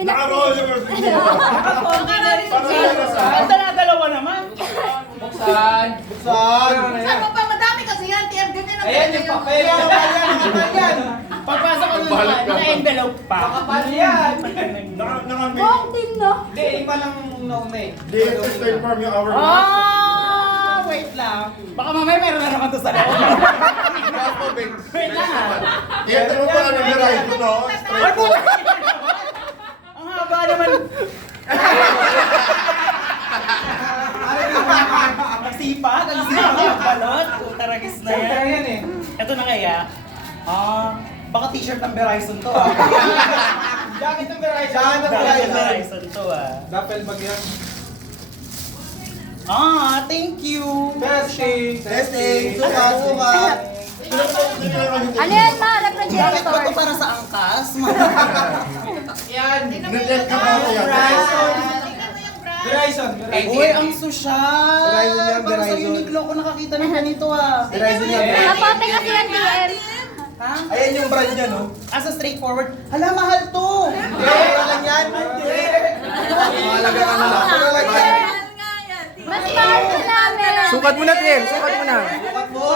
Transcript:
Naka-roll yung Basta na dalawa naman. Buksan. Saan mo pa madami kasi yan? Tier din na Ayan yung papel. Yan. Pagpasok ko nun, naka-envelope pa. Kapal yan. Bong din, no? Hindi, iba lang nauna eh. State Farm yung hour. Wait lang. Baka mamaya meron na naman to sa loob. Wait lang Ito mo pala nag-ride ko, no? Ay, puta! Ang haba naman. Nagsipag ang balot. Taragis na yan. Yan eh. Ito na kaya. Baka t-shirt ng Verizon to Jacket ng Verizon. Jacket ng Verizon to Dappel bag yan. Thank you. Testing. Sukat. Ano yan, ma? Bakit ba ito Refrigerator. para sa angkas? Yan. Nag-let ka ba kaya? Verizon. Uy, ang sosyal! Verizon yan, Parang sa Verizon. Uniqlo ko nakakita ng ganito Verizon yan. Napote kasi yan, DM. Ha? Ayan yung brand niya, no? Asa straightforward? Hala, mahal to! Wala lang yan. Mahalaga ka na lang. Mas mahal ka namin. Sukat mo na, Tien. Sukat mo na. Bukat mo.